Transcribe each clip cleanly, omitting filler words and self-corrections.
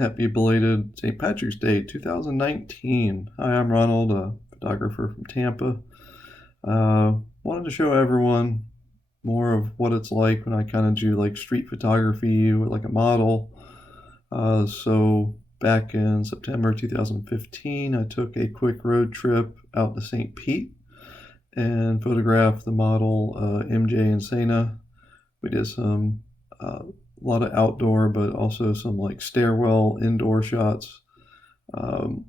Happy belated St. Patrick's Day 2019. Hi, I'm Ronald, a photographer from Tampa. Wanted to show everyone more of what it's like when I kind of do like street photography with like a model. So back in September 2015, I took a quick road trip out to St. Pete and photographed the model MJ Insana. We did a lot of outdoor, but also some like stairwell indoor shots. Um,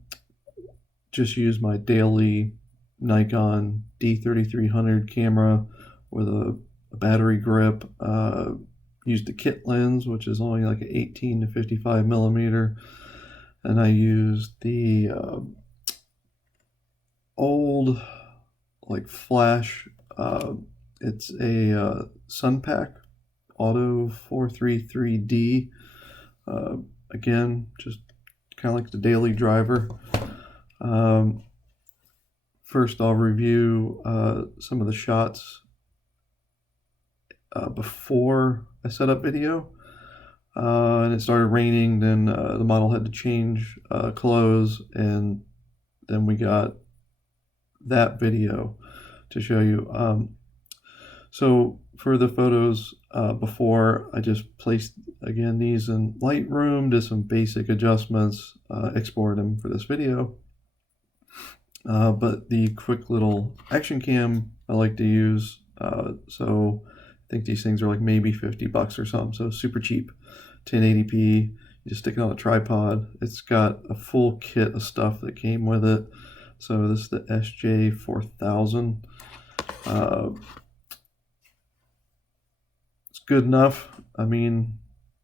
just used my daily Nikon D3300 camera with a battery grip. Used the kit lens, which is only like an 18 to 55 millimeter. And I used the old like flash. It's a Sunpack Auto 433D. Uh, Again, just kind of like the daily driver. Um, First, I'll review some of the shots before I set up video. And it started raining, then the model had to change clothes, and then we got that video to show you. So for the photos before, I just placed, again, these in Lightroom, did some basic adjustments, exported them for this video. But the quick little action cam I like to use, so I think these things are like maybe $50 or something, so super cheap, 1080p, you just stick it on a tripod. It's got a full kit of stuff that came with it. So this is the SJ4000. It's good enough. I mean,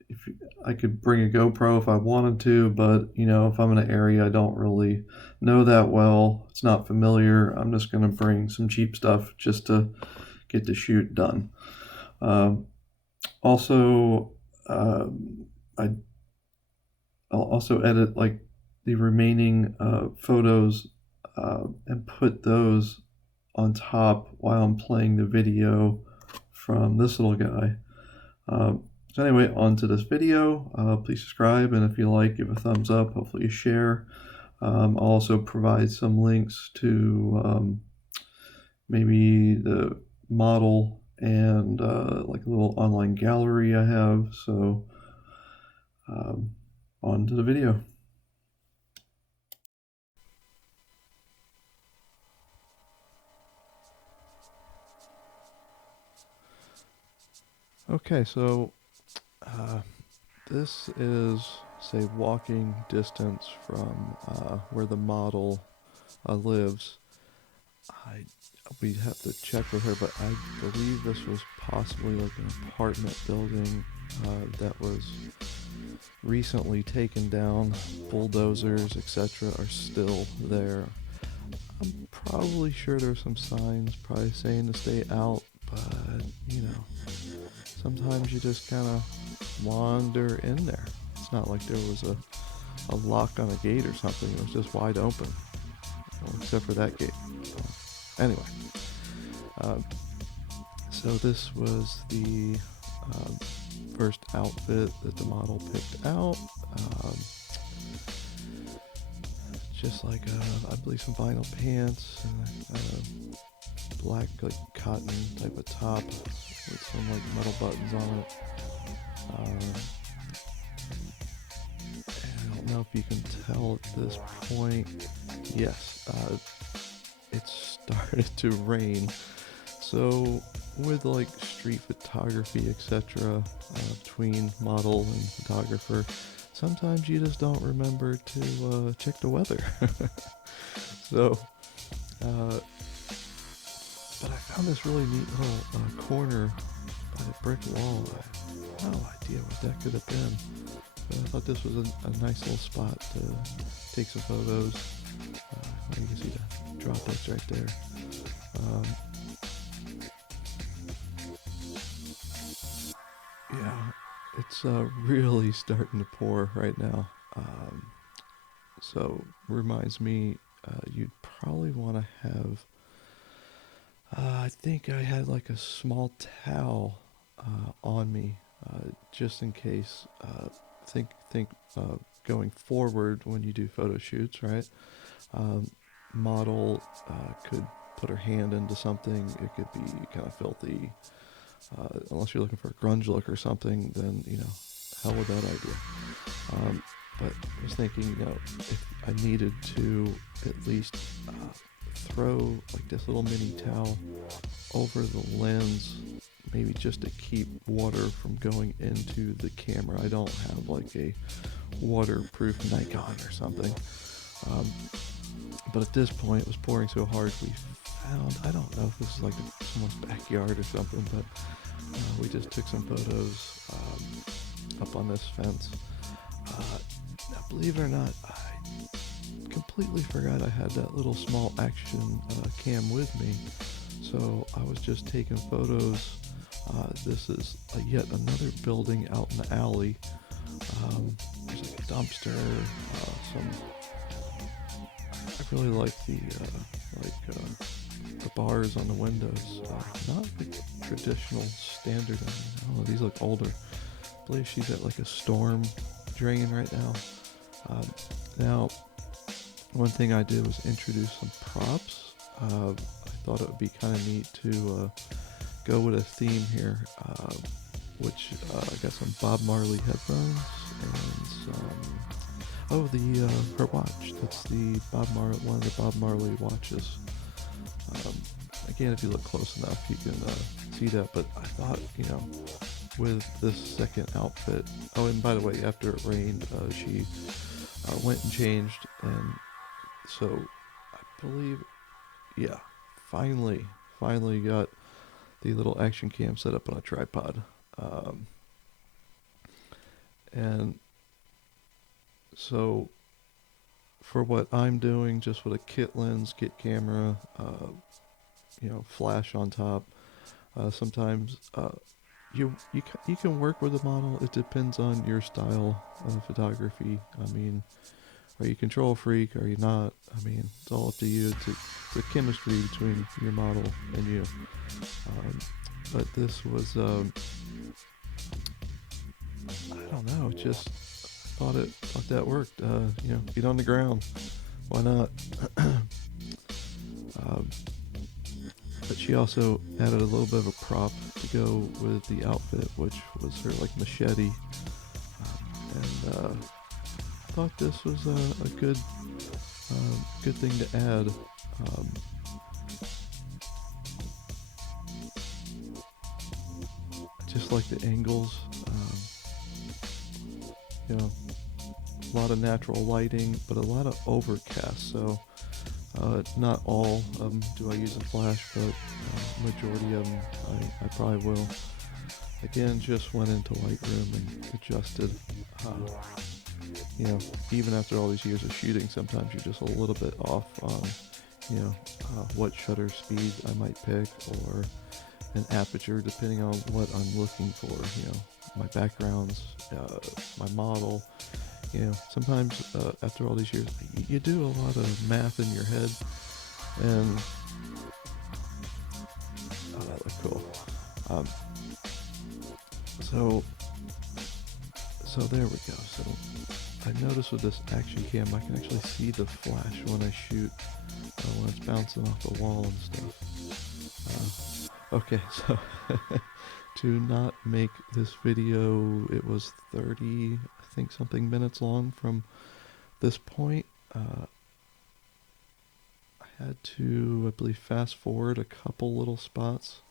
if I could bring a GoPro if I wanted to, but you know, if I'm in an area I don't really know that well, it's not familiar, I'm just going to bring some cheap stuff just to get the shoot done. Also, I'll also edit like the remaining photos and put those on top while I'm playing the video from this little guy. So anyway, on to this video. Please subscribe, and if you like, give a thumbs up. Hopefully you share. I'll also provide some links to maybe the model and like a little online gallery I have. So on to the video. Okay, so this is, say, walking distance from where the model lives. We'd have to check with her, but I believe this was possibly like an apartment building that was recently taken down. Bulldozers, etc. are still there. I'm probably sure there's some signs probably saying to stay out, but you know, sometimes you just kind of wander in there. It's not like there was a lock on a gate or something. It was just wide open, well, except for that gate. Anyway, so this was the first outfit that the model picked out. Just like I believe some vinyl pants and a black like cotton type of top with some like metal buttons on it. And I don't know if you can tell at this point. Yes, it started to rain. So with like street photography, etc., between model and photographer, sometimes you just don't remember to check the weather. So, but I found this really neat little corner by the brick wall. I have no idea what that could have been. But I thought this was a nice little spot to take some photos. You can see the droplets right there. Yeah, it's really starting to pour right now. So reminds me, you'd probably want to have. I think I had like a small towel on me, just in case. Think going forward when you do photo shoots, right? Model could put her hand into something. It could be kind of filthy. Unless you're looking for a grunge look or something, then, hell with that idea. But I was thinking, if I needed to at least throw like this little mini towel over the lens, maybe just to keep water from going into the camera. I don't have like a waterproof Nikon or something. But at this point, it was pouring so hard, we found, I don't know if this is like someone's backyard or something, but we just took some photos up on this fence. Now, believe it or not, I completely forgot I had that little small action cam with me. So I was just taking photos. This is yet another building out in the alley. There's like a dumpster, I really like the bars on the windows. Not the traditional standard. These look older. I believe she's at like a storm drain right now. Now, one thing I did was introduce some props. I thought it would be kind of neat to go with a theme here, which I got some Bob Marley headphones and some. Her watch. That's the one of the Bob Marley watches. Again, if you look close enough, you can see that. But I thought, with this second outfit. Oh, and by the way, after it rained, she went and changed, and so I believe, finally got the little action cam set up on a tripod, and so for what I'm doing, just with a kit lens, kit camera, flash on top. Sometimes you can work with a model. It depends on your style of photography. I mean, are you a control freak? Are you not? I mean, it's all up to you. It's a chemistry between your model and you. But this was, I don't know, just thought that worked. Feet on the ground. Why not? But she also added a little bit of a prop to go with the outfit, which was her like machete. And I thought this was a good thing to add. Just like the angles, a lot of natural lighting, but a lot of overcast. So not all of them do I use a flash, but majority of them I probably will. Again, just went into Lightroom and adjusted. Even after all these years of shooting, sometimes you're just a little bit off on, what shutter speed I might pick, or an aperture, depending on what I'm looking for. My backgrounds, my model. Sometimes after all these years, you do a lot of math in your head, and that looked cool. So there we go. So I noticed with this action cam, I can actually see the flash when I shoot, when it's bouncing off the wall and stuff. Okay, so to not make this video, it was 30, I think something minutes long from this point. I had to, I believe, fast forward a couple little spots.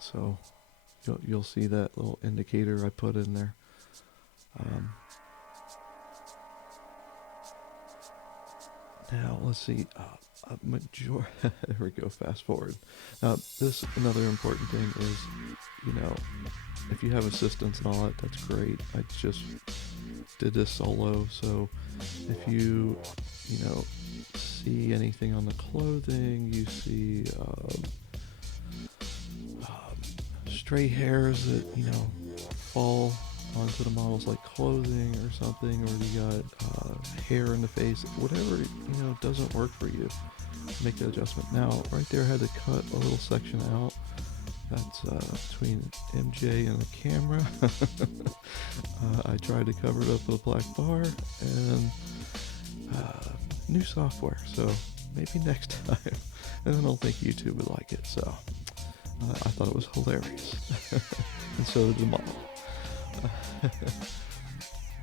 So you'll see that little indicator I put in there. Now let's see. There we go. Fast forward. Now this another important thing is, if you have assistants and all that, that's great. I just did this solo, so if you see anything on the clothing, you see stray hairs that fall onto the model's like clothing or something, or you got hair in the face, whatever doesn't work for you, make that adjustment. Now right there I had to cut a little section out That's between MJ and the camera. I tried to cover it up with a black bar and new software, so maybe next time. And I don't think YouTube would like it, so I thought it was hilarious. And so did the model.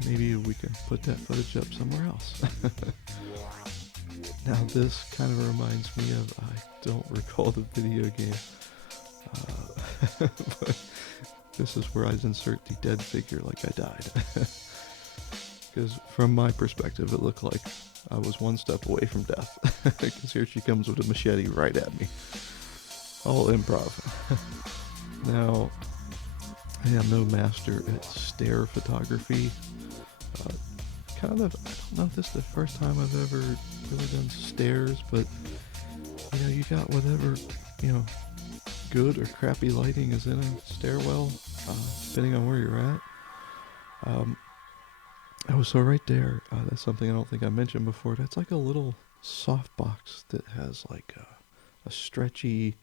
Maybe we can put that footage up somewhere else. Now this kind of reminds me of, I don't recall the video game, but this is where I'd insert the dead figure like I died. Because from my perspective, it looked like I was one step away from death. Because here she comes with a machete right at me. All improv. Now, I am no master at stare photography. I don't know if this is the first time I've ever really done stares, but you got whatever, good or crappy lighting is in a stairwell, depending on where you're at. So right there, that's something I don't think I mentioned before. That's like a little softbox that has like a stretchy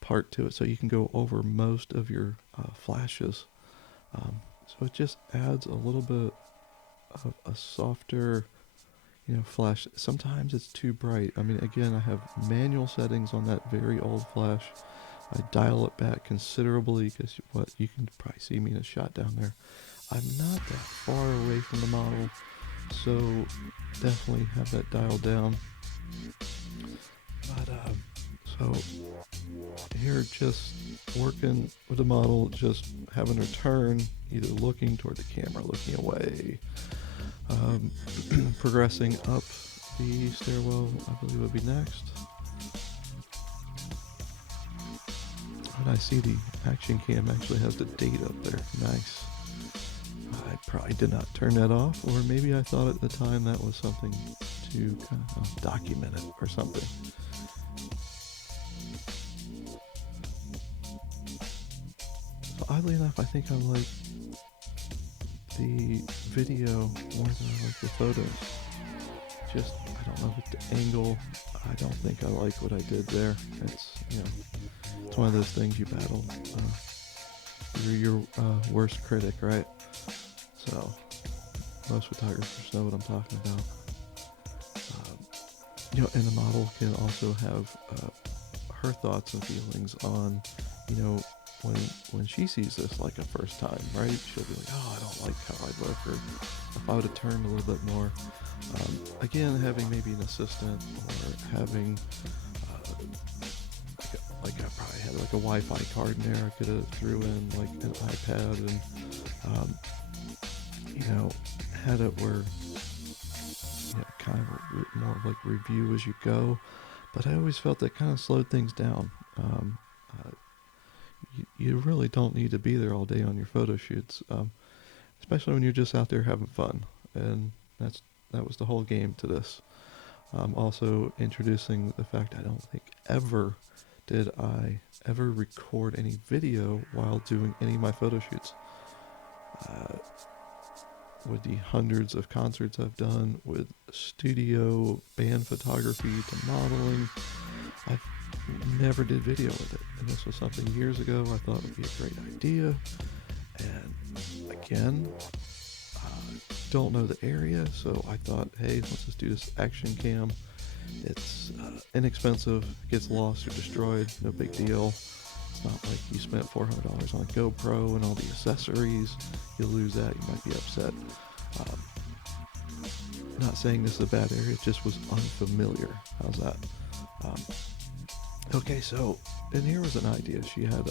part to it, so you can go over most of your flashes. So it just adds a little bit of a softer, flash. Sometimes it's too bright. I mean, again, I have manual settings on that very old flash. I dial it back considerably because you can probably see me in a shot down there. I'm not that far away from the model, so definitely have that dialed down. But so here, just working with the model, just having her turn, either looking toward the camera, looking away, progressing up the stairwell, I believe would be next. And I see the action cam actually has the date up there. Nice. I probably did not turn that off, or maybe I thought at the time that was something to kind of document it or something. So oddly enough, I think I like the video more than I like the photos. Just, I don't know, with the angle, I don't think I like what I did there. It's, it's one of those things you battle. You're your worst critic, right? So, most photographers know what I'm talking about. And the model can also have her thoughts and feelings on, when she sees this like a first time, right? She'll be like, oh, I don't like how I look, or if I would have turned a little bit more. Again, having maybe an assistant, or having like I probably had like a Wi-Fi card in there. I could have threw in like an iPad and had it where kind of more like review as you go. But I always felt that kind of slowed things down. You really don't need to be there all day on your photo shoots, especially when you're just out there having fun. And that was the whole game to this. Also introducing the fact I don't think ever did I ever record any video while doing any of my photo shoots. With the hundreds of concerts I've done, with studio, band photography to modeling, I've never did video with it. And this was something years ago I thought would be a great idea. And again, don't know the area, so I thought, hey, let's just do this action cam. It's inexpensive, gets lost or destroyed, no big deal. It's not like you spent $400 on a GoPro and all the accessories. You'll lose that, you might be upset. Not saying this is a bad area, it just was unfamiliar. How's that? Okay, so, and here was an idea. She had,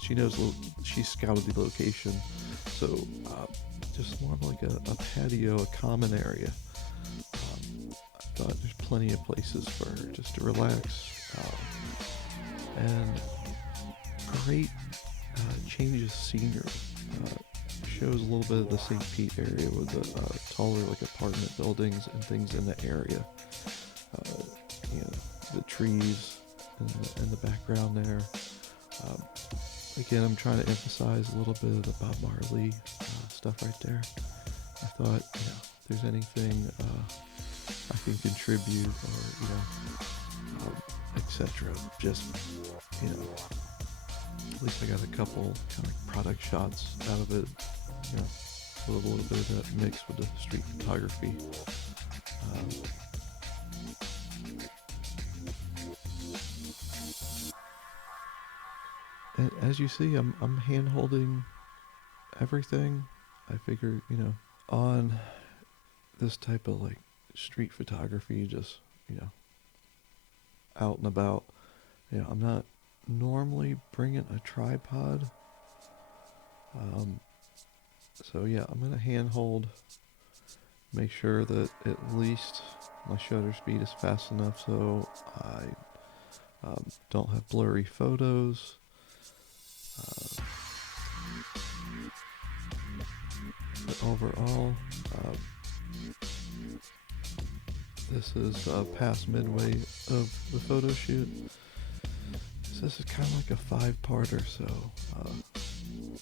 she scouted the location, so just more of like a patio, a common area. I thought there's plenty of places for her just to relax, and great changes of scenery. Shows a little bit of the St. Pete area with the taller like apartment buildings and things in the area. The trees in the background there. Again, I'm trying to emphasize a little bit of the Bob Marley stuff right there. I thought, if there's anything I can contribute, or etc. Just At least I got a couple kind of product shots out of it. You know, with a little bit of that mixed with the street photography. Um, and as you see, I'm hand holding everything. I figure, on this type of like street photography, just out and about. I'm not normally bringing a tripod. So yeah, I'm gonna hand hold, make sure that at least my shutter speed is fast enough so I don't have blurry photos. But overall, this is past midway of the photo shoot. So this is kind of like a 5-parter, so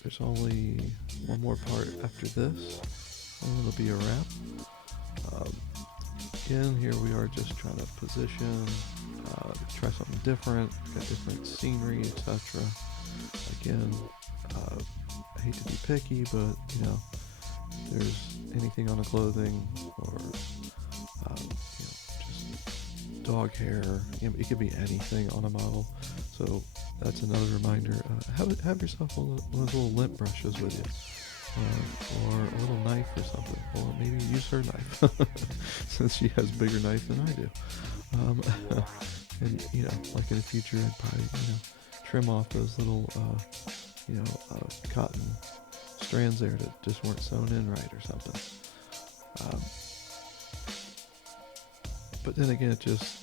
there's only one more part after this, and it'll be a wrap. Again, here we are just trying to position, try something different, got different scenery, etc. Again, I hate to be picky, but if there's anything on the clothing or just dog hair, it could be anything on a model. So that's another reminder. Have yourself one of those little lint brushes with you, or a little knife or something, or maybe use her knife since she has bigger knife than I do. And like in the future, I'd probably trim off those little cotton strands there that just weren't sewn in right or something. But then again, it just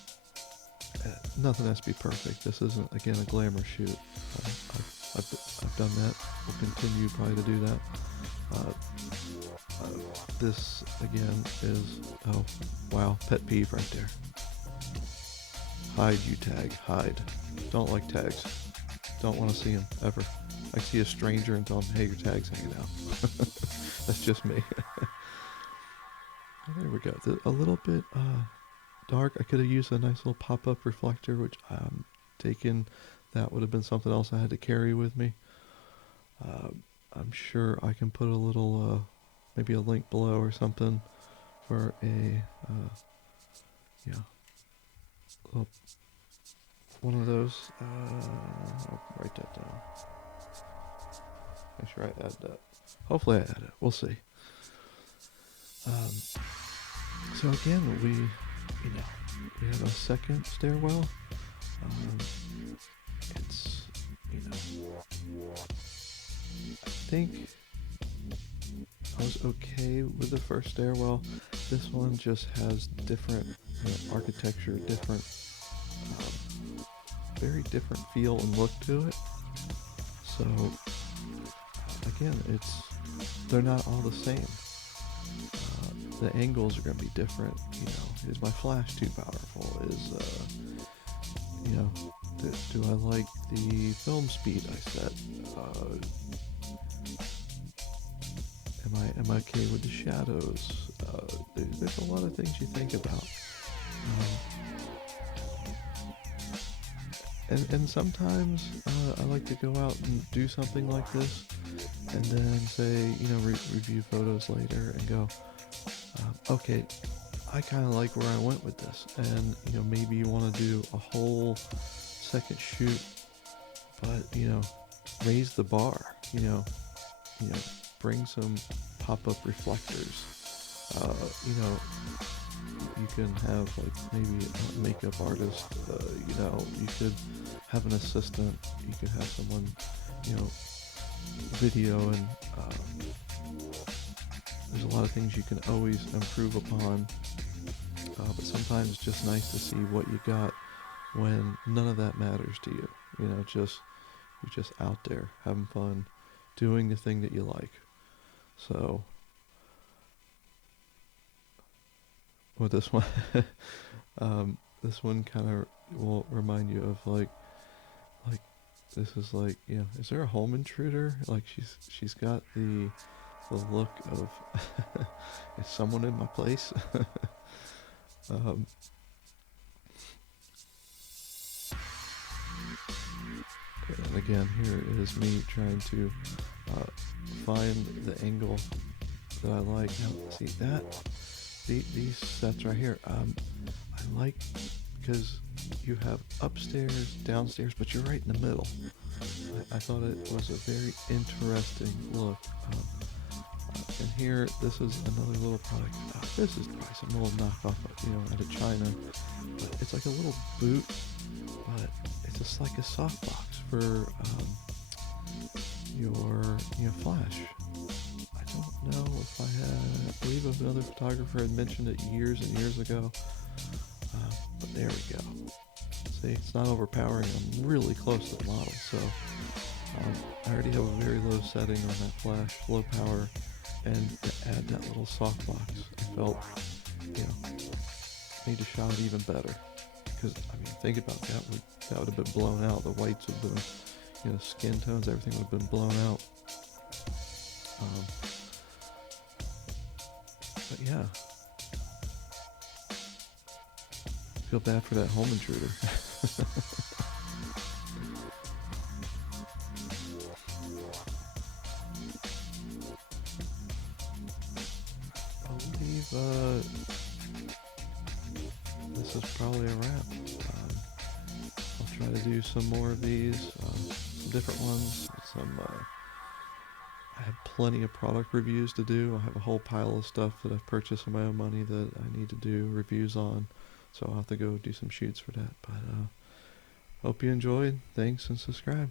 nothing has to be perfect. This isn't, again, a glamour shoot. I've done that. Will continue probably to do that. This again is, oh wow, pet peeve right there. Hide, you tag, hide. Don't like tags. Don't want to see them ever. I see a stranger and tell them, hey, your tag's hanging out. That's just me. There we go. A little bit dark. I could have used a nice little pop-up reflector, which I'm taking. That would have been something else I had to carry with me. I'm sure I can put a little, maybe a link below or something for a, little, one of those. I'll write that down. Make sure I add that. Hopefully I add it. We'll see. So again, we have a second stairwell. It's, I think I was okay with the first stairwell. This one just has different architecture, different, very different feel and look to it. So again, they're not all the same. The angles are going to be different. Is my flash too powerful? Do I like the film speed I set? Am I okay with the shadows? There's a lot of things you think about. And sometimes I like to go out and do something like this, and then say, review photos later and go, okay, I kind of like where I went with this, and maybe you want to do a whole second shoot, but raise the bar, bring some pop-up reflectors. You can have like maybe a makeup artist, you could have an assistant, you could have someone, video, and there's a lot of things you can always improve upon, but sometimes it's just nice to see what you got when none of that matters to you. You're just out there having fun, doing the thing that you like. So with this one, this one kind of will remind you of like this is like, is there a home intruder? Like she's got the look of is someone in my place? And again, here is me trying to find the angle that I like. Now, see that? These sets right here, I like because you have upstairs, downstairs, but you're right in the middle. I thought it was a very interesting look. And here, this is another little product. This is probably some little knockoff, out of China. But it's like a little boot, but it's just like a softbox for your flash. I don't know if I believe another photographer had mentioned it years and years ago. But there we go. See, it's not overpowering. I'm really close to the model, so I already have a very low setting on that flash, low power, and to add that little softbox, I felt, made the shot even better. Because think about that would have been blown out. The whites would have been, skin tones, everything would have been blown out. But yeah, feel bad for that home intruder. I believe this is probably a wrap. I'll try to do some more of these, some different ones. I have plenty of product reviews to do. I have a whole pile of stuff that I've purchased with my own money that I need to do reviews on. So I'll have to go do some shoots for that. But hope you enjoyed. Thanks and subscribe.